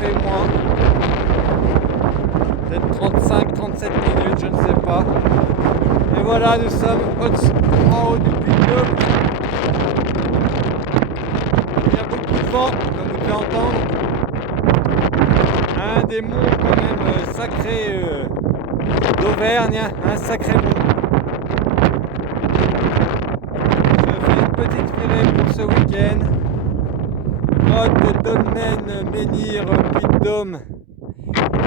fait moins. Peut-être 35-37 minutes, je ne sais pas. Et voilà, nous sommes en haut du Puy-de-Dôme. Il y a beaucoup de vent, comme vous pouvez entendre. Un des monts quand même sacré d'Auvergne, un sacré mont. Je fais une petite virée pour ce week-end. Grotte Dolmen, Menhir, Puy-de-Dôme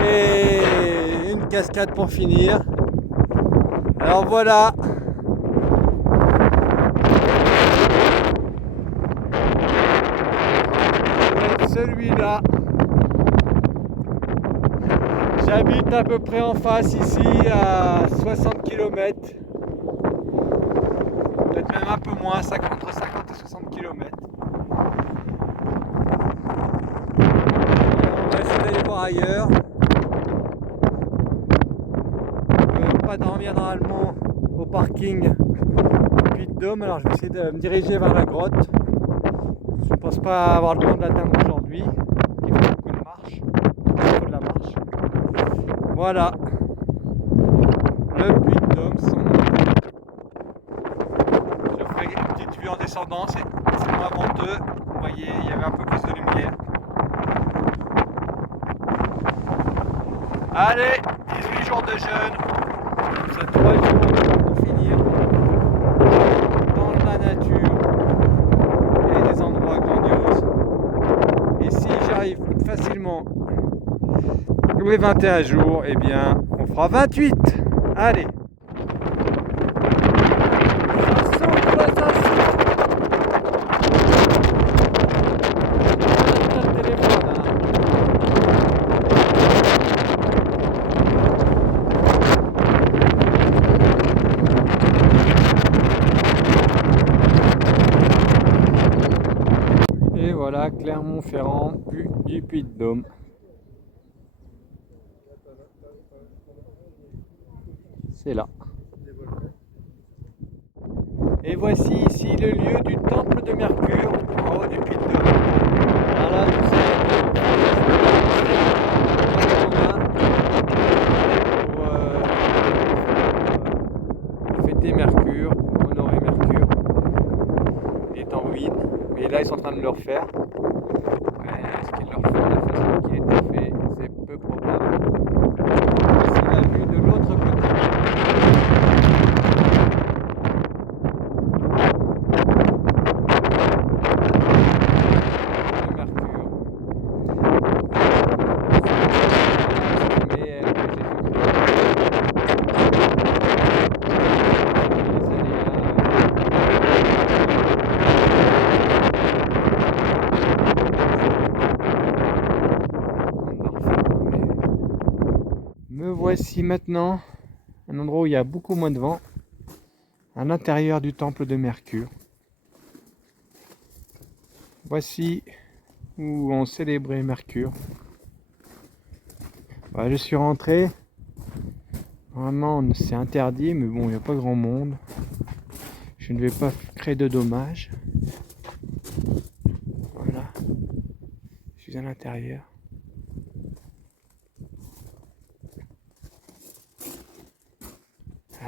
et une cascade pour finir. Alors voilà. Celui-là. J'habite à peu près en face ici à 60 km. Peut-être même un peu moins, entre 50 et 60 km. On va essayer d'aller voir ailleurs. Pas dormir normalement au parking Puy-de-Dôme, alors je vais essayer de me diriger vers la grotte. Je ne pense pas avoir le temps de l'atteindre aujourd'hui. Il faut beaucoup de marche. Il faut de la marche. Voilà. Le Puy-de-Dôme, son nom. Je ferai une petite vue en descendant, c'est moins venteux. Vous voyez, il y avait un peu plus de lumière. Allez, 18 jours de jeûne. Ça 3 jours pour finir dans la nature et des endroits grandioses. Et si j'arrive facilement les 21 jours, eh bien on fera 28. Allez. Et voilà, Clermont-Ferrand, du Puy-de-Dôme. C'est là. Et voici ici le lieu du temple de Mercure, en haut du Puy-de-Dôme. Voilà, tout ça pour fêter Mercure, pour honorer Mercure. Il est en ruine, mais là ils sont en train de le refaire. Est-ce qu'ils le refont de la façon qui a été fait? C'est peu probable. Voici la vue de l'autre côté. Me voici maintenant un endroit où il y a beaucoup moins de vent, à l'intérieur du temple de Mercure. Voici où on célébrait Mercure. Voilà, je suis rentré. Normalement c'est interdit, mais bon, il n'y a pas grand monde. Je ne vais pas créer de dommages. Voilà. Je suis à l'intérieur.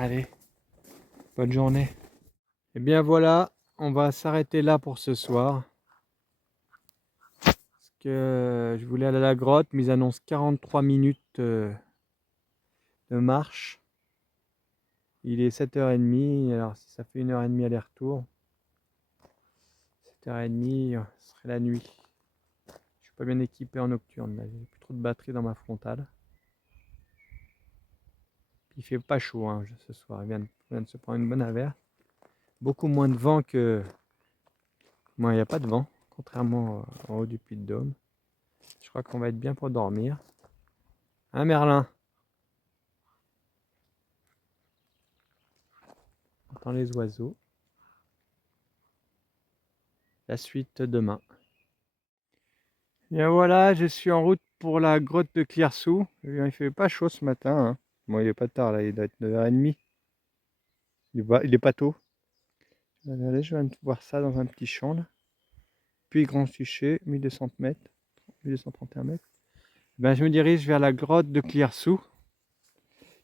Allez, bonne journée. Et bien voilà, on va s'arrêter là pour ce soir. Parce que je voulais aller à la grotte, mais ils annoncent 43 minutes de marche. Il est 7h30, alors si ça fait 1h30 aller-retour, 7h30, ce serait la nuit. Je suis pas bien équipé en nocturne, là, j'ai plus trop de batterie dans ma frontale. Il fait pas chaud hein, ce soir, il vient de se prendre une bonne averse. Beaucoup moins de vent que... Bon, il n'y a pas de vent, contrairement en haut du Puy-de-Dôme. Je crois qu'on va être bien pour dormir. Hein Merlin? On entend les oiseaux. La suite demain. Bien voilà, je suis en route pour la grotte de Clirsou. Il fait pas chaud ce matin. Hein. Bon, il est pas tard là, il doit être 9h30. Il est pas tôt. Allez, je viens de voir ça dans un petit champ là. Puis Grand Suchet, 1200 mètres, 1231 mètres. Ben, je me dirige vers la grotte de Clirsou.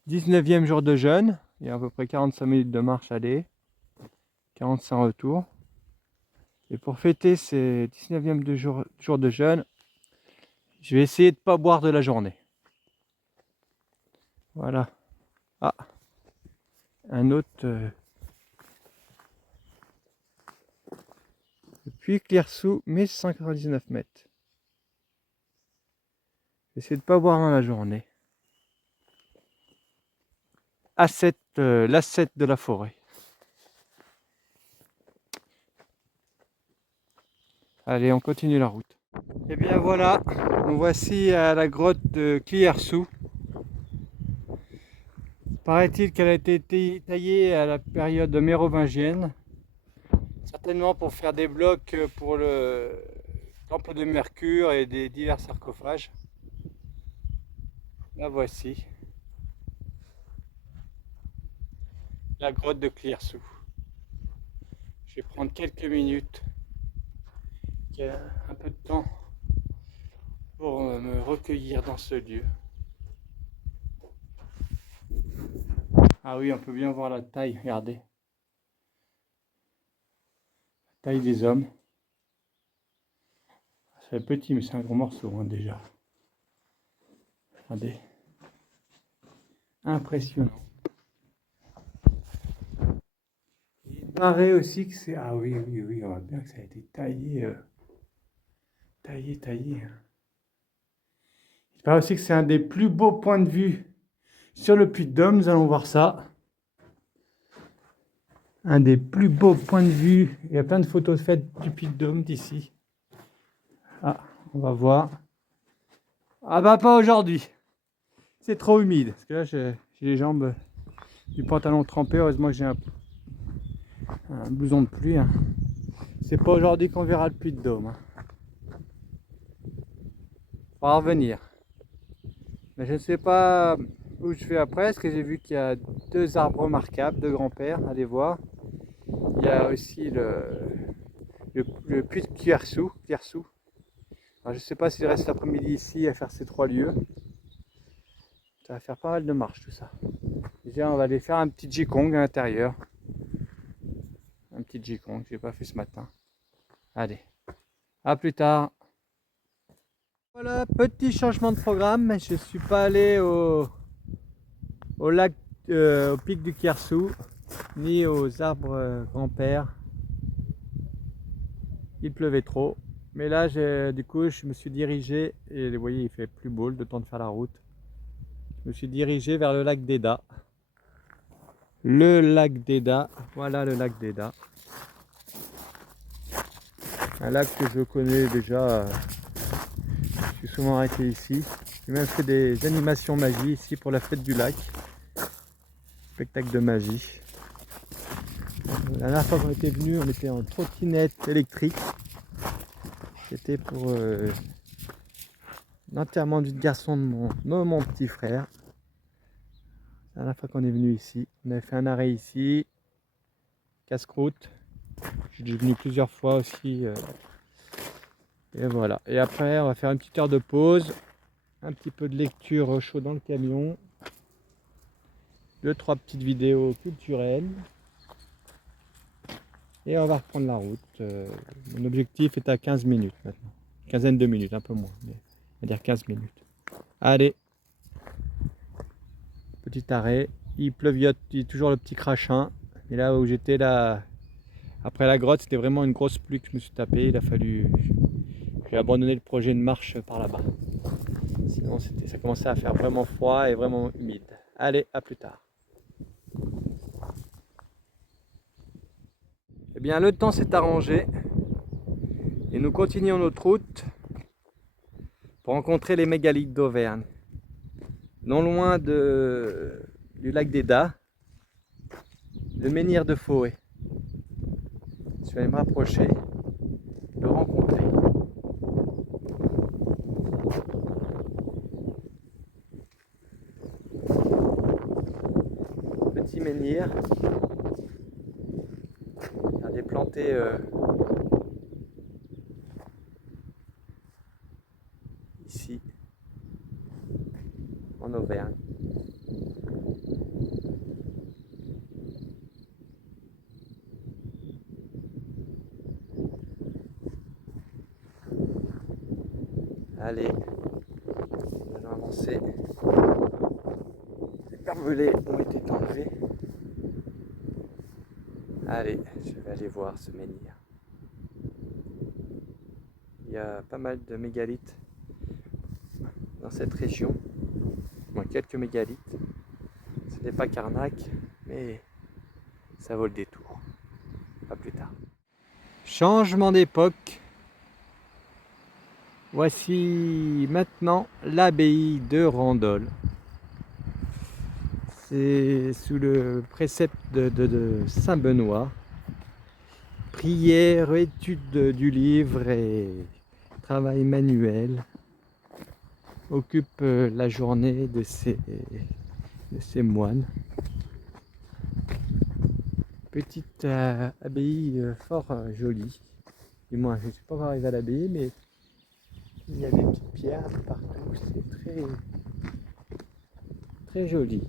19e jour de jeûne. Il y a à peu près 45 minutes de marche aller. 45 retour. Et pour fêter ces 19e jour de jeûne, je vais essayer de ne pas boire de la journée. Voilà. Ah, un autre. Depuis Clirsou, 1199 mètres. J'essaie de ne pas boire dans la journée. L'ascète de la forêt. Allez, on continue la route. Et bien voilà, nous voici à la grotte de Clirsou. Paraît-il qu'elle a été taillée à la période mérovingienne, certainement pour faire des blocs pour le temple de Mercure et des divers sarcophages. La voici, la grotte de Clirsou. Je vais prendre quelques minutes, un peu de temps pour me recueillir dans ce lieu. Ah oui, on peut bien voir la taille, regardez. La taille des hommes. C'est petit, mais c'est un gros morceau hein, déjà. Regardez. Impressionnant. Il paraît aussi que c'est... Ah oui, on voit bien que ça a été taillé. Taillé. Il paraît aussi que c'est un des plus beaux points de vue sur le Puy-de-Dôme. Nous allons voir ça. Un des plus beaux points de vue. Il y a plein de photos faites du Puy-de-Dôme d'ici. Ah, on va voir. Ah bah pas aujourd'hui. C'est trop humide. Parce que là, j'ai les jambes du pantalon trempé. Heureusement que j'ai un blouson de pluie. Hein. C'est pas aujourd'hui qu'on verra le Puy-de-Dôme. Hein. On va revenir. Mais je ne sais pas où je vais après, parce que j'ai vu qu'il y a 2 arbres remarquables de grand-père. Allez voir. Il y a aussi le puits de Clirsou. Alors, je ne sais pas s'il reste l'après-midi ici à faire ces 3 lieux. Ça va faire pas mal de marche tout ça. Déjà on va aller faire un petit Jikong à l'intérieur. Un petit Jikong que j'ai pas fait ce matin. Allez, à plus tard. Voilà, petit changement de programme. Je suis pas allé au lac, au pic du Clirsou, ni aux arbres grand-père. Il pleuvait trop. Mais là, du coup, je me suis dirigé, et vous voyez, il fait plus beau, le temps de faire la route. Je me suis dirigé vers le lac d'Eda. Le lac d'Eda, voilà le lac d'Eda. Un lac que je connais déjà, je suis souvent arrêté ici. J'ai même fait des animations magie ici pour la fête du lac. Spectacle de magie. La dernière fois qu'on était venu, on était en trottinette électrique. C'était pour l'enterrement du garçon de mon petit frère. La dernière fois qu'on est venu ici, on avait fait un arrêt ici, casse-croûte. Je suis venu plusieurs fois aussi. Et voilà. Et après, on va faire une petite heure de pause, un petit peu de lecture chaud dans le camion, 2-3 petites vidéos culturelles. Et on va reprendre la route. Mon objectif est à 15 minutes maintenant. Une quinzaine de minutes, un peu moins. Mais on va dire 15 minutes. Allez. Petit arrêt. Il pleuviote, il y a toujours le petit crachin. Et là où j'étais là, après la grotte, c'était vraiment une grosse pluie que je me suis tapé. Il a fallu... J'ai abandonné le projet de marche par là-bas. Sinon, ça commençait à faire vraiment froid et vraiment humide. Allez, à plus tard. Eh bien, le temps s'est arrangé. Et nous continuons notre route pour rencontrer les mégalithes d'Auvergne. Non loin du lac d'Eda, le menhir de Fauet. Je vais aller me rapprocher, le rencontrer. Petit menhir. Regardez, planté ici. Allez, nous allons avancer. Les barbelés ont été enlevés. Allez, je vais aller voir ce menhir. Il y a pas mal de mégalithes dans cette région. Quelques mégalithes. Ce n'est pas Karnak, mais ça vaut le détour. À plus tard. Changement d'époque. Voici maintenant l'abbaye de Randol. C'est sous le précepte de Saint Benoît. Prière, étude du livre et travail manuel occupe la journée de ces moines. Petite abbaye fort jolie. Du moins, je ne suis pas encore arrivé à l'abbaye, mais il y a des petites pierres partout. C'est très joli.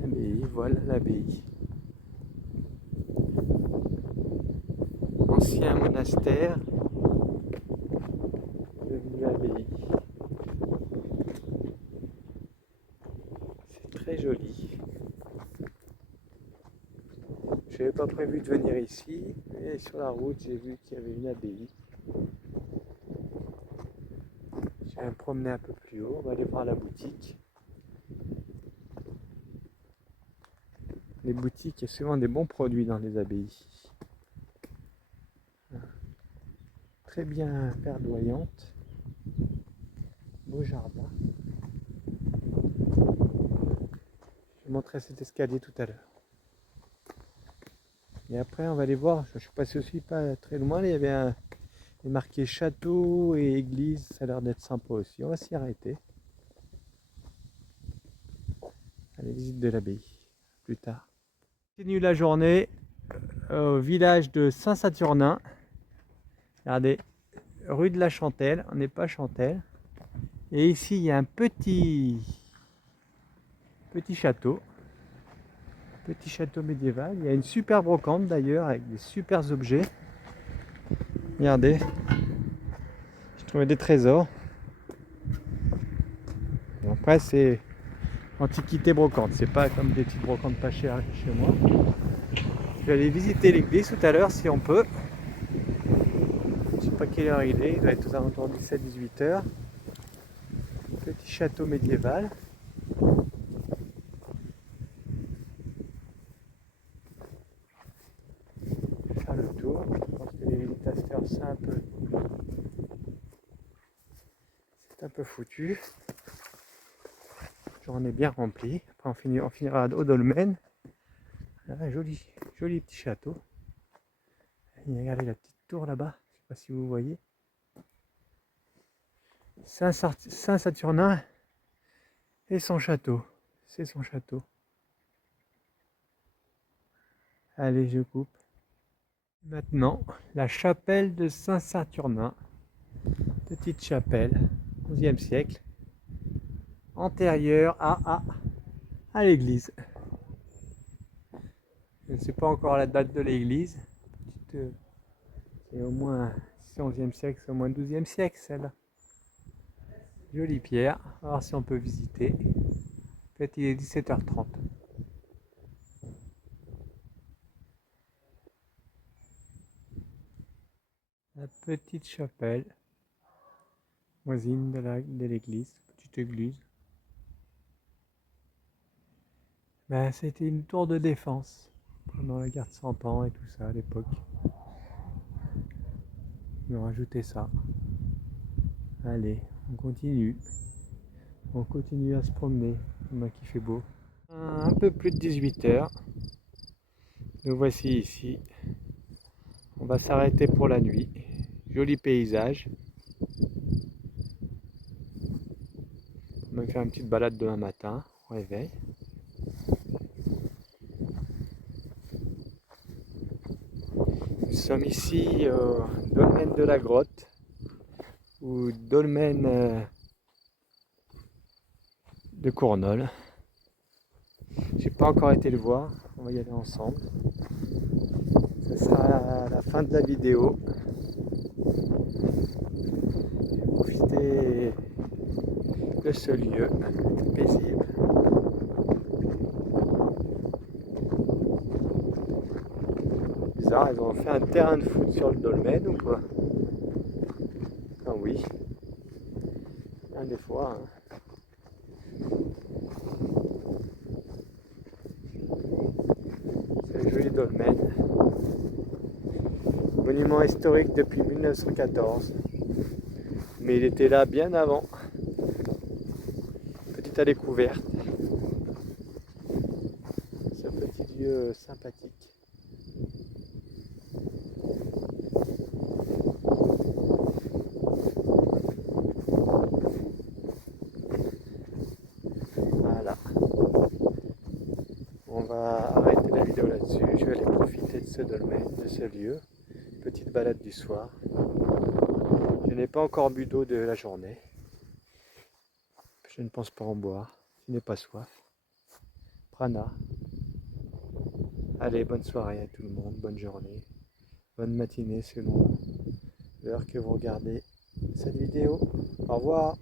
L'abbaye, voilà l'abbaye. Ancien monastère devenu abbaye. C'est très joli. Je n'avais pas prévu de venir ici, mais sur la route j'ai vu qu'il y avait une abbaye. Je vais me promener un peu plus haut, on va aller voir la boutique. Les boutiques, il y a souvent des bons produits dans les abbayes. Très bien verdoyante. Beau jardin. Je vais montrer cet escalier tout à l'heure. Et après on va aller voir, je suis passé aussi pas très loin, il y avait marqué château et église, ça a l'air d'être sympa aussi. On va s'y arrêter. Allez, visite de l'abbaye, plus tard. On continue la journée au village de Saint-Saturnin. Regardez, rue de la Chantelle, on n'est pas Chantelle. Et ici il y a un petit château. Petit château médiéval. Il y a une super brocante d'ailleurs avec des super objets. Regardez, j'ai trouvé des trésors. Et après c'est antiquité brocante, c'est pas comme des petites brocantes pas chères chez moi. Je vais aller visiter l'église tout à l'heure si on peut. Je sais pas quelle heure il doit être aux alentours de 17-18 heures. Petit château médiéval. Faire le tour. Je pense que les visitateurs c'est un peu foutu. Journée bien remplie. Après on finira au dolmen. Ah, joli petit château. Regardez la petite tour là-bas. Je ne sais pas si vous voyez. Saint-Saturnin et son château. C'est son château. Allez, je coupe. Maintenant, la chapelle de Saint-Saturnin. Petite chapelle, 11e siècle. Antérieure à l'église. Je ne sais pas encore la date de l'église. C'est au moins 11e siècle, c'est au moins 12e siècle celle-là. Jolie pierre, on va voir si on peut visiter. En fait, il est 17h30. La petite chapelle voisine de l'église, petite église. Ben, c'était une tour de défense pendant la guerre de 100 ans et tout ça à l'époque. Ils ont rajouté ça. Allez, on continue. On continue à se promener, moi qui fait beau. Un peu plus de 18 heures. Nous voici ici. On va s'arrêter pour la nuit. Joli paysage. On va faire une petite balade demain matin au réveil. Nous sommes ici au dolmen de la grotte ou dolmen de Cournol. J'ai pas encore été le voir, on va y aller ensemble. Ce sera à la fin de la vidéo. Pour profiter de ce lieu paisible. Bizarre, ils ont fait un terrain de foot sur le dolmen ou quoi? Ah oui, des fois. C'est un joli dolmen. Monument historique depuis 1914. Mais il était là bien avant. Petite à découverte. Ce petit lieu sympathique. Voilà. On va arrêter la vidéo là-dessus. Je vais aller profiter de ce dolmen, de ce lieu. Petite balade du soir. Je n'ai pas encore bu d'eau de la journée. Je ne pense pas en boire. Je n'ai pas soif. Prana. Allez, bonne soirée à tout le monde, bonne journée, bonne matinée selon l'heure que vous regardez cette vidéo. Au revoir.